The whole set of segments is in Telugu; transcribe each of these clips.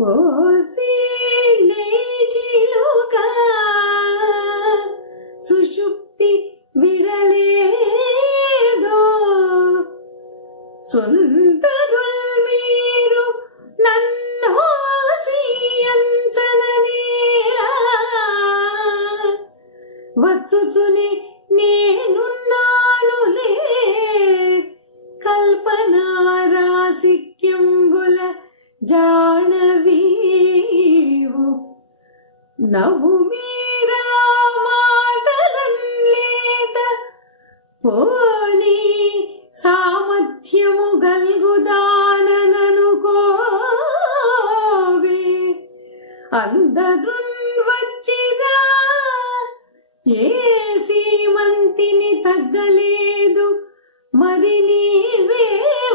ఓసి లేచిలుగా సుషుప్తి విడలేదో? సుందరుల్ మీరు నన్నోసి వచ్చుచుని నేనున్నానులే కల్పనారాసిక్యంబుల జానవీవు నవ్వు మీరా మాటలన్లేత పోనీ సామర్థ్యము గల్గుదాననుకోవే అందరు వచ్చిరా ఏ సీమంతిని తగ్గలేదు మరి నీవే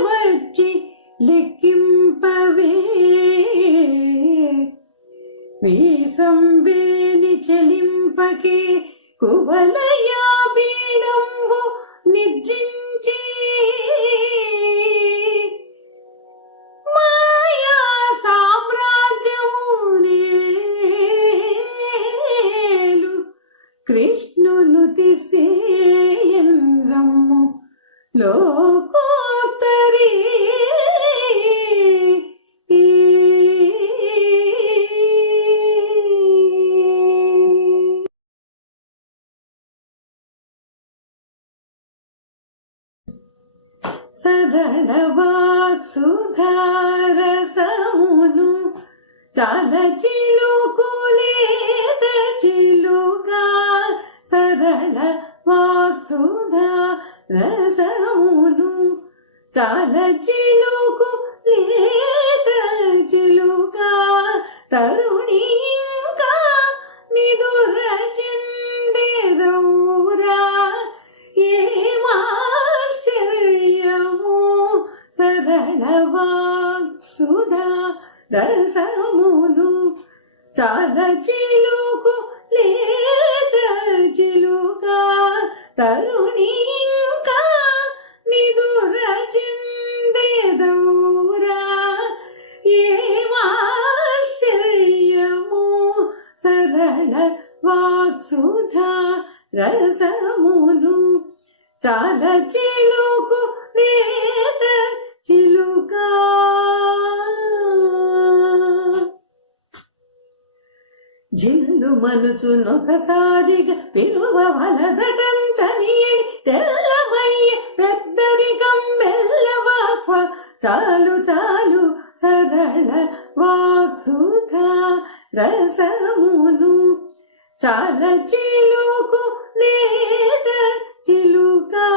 వచ్చి లెక్కిం వీసంబేని చెలింపకే కువలయా బీడంబు నిర్జించి. మాయా సామ్రాజ్యమునేలు కృష్ణును తీసే సరళ వాక్సుధారసమును చాల చిలుకులేద చిలుగా సరళ వాక్సుధా రసమును చాల చిలుకు లేద చిలుగా తరుణి ఇంకా నిదుర సరళవాక్సుడా రసమును చాల చిలుకు తరుణి ఇంకా నిదుర చిందేదౌరా ఏమాశ్చర్యము సరళ వాక్సుధా రసమును చాల లేద చిలుకా. జిల్లు మనుచునొకసారిగా పిలువ వలదటంచనియడి తెల్లమయ్య పెద్దరికం మెల్లవాక్వ చాలు చాలు సరళ వాక్సుధా రసమును. చాల చిలుకు లేద చిలుకా.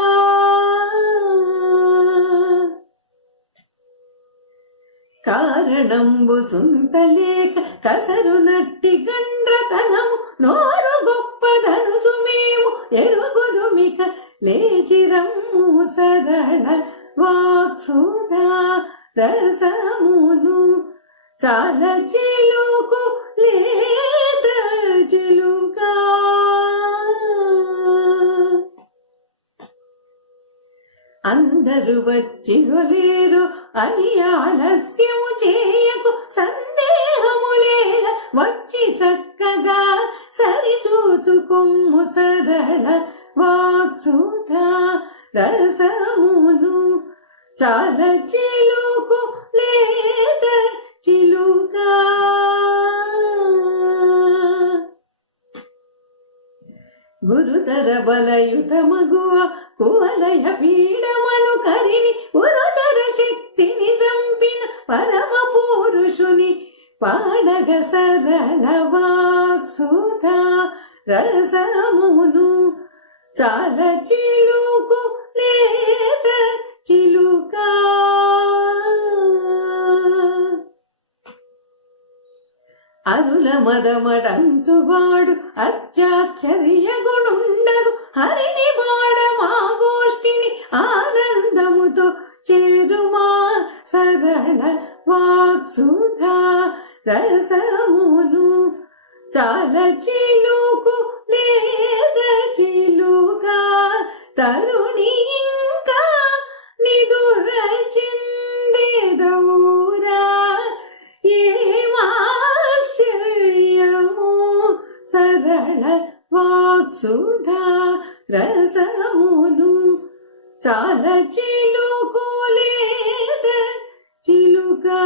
కారణంబు సుంతలేక కసరు నట్టి గండ్రతనము నోరు గొప్పదనుచు మేము ఎరుగుదుమిక లేచిరమ్ము సరళ వాక్సుదా రసమును చాలా చిలుకు లే అందరు వచ్చి లేరు అని ఆలస్యము చేయకు సందేహము లేల వచ్చి చక్కగా సరిచూచుకొమ్ము సరళ వాక్సుధా రసమును చాల చిలుకు లేద చిలుకా. గురుతర బలయుత మగువ కువలయ పీడమను కరిని ఉరుతర శక్తిని చంపిన పరమ పురుషుని పాడగ సరళ వాక్సుధా రసమును చాల చిలుక అరుల మదమడంచువాడు అత్యాశ్చర్య గుణుండగు హరిని మా గోష్ఠిని ఆనందముతో చేరుమా. సరళ వాక్సుధా రసమును చాల చిలుకు లేద చిలుగా తరుణీ సరళ వాక్సుధా రసమును చాలా చిలుకోలేద చిలుకా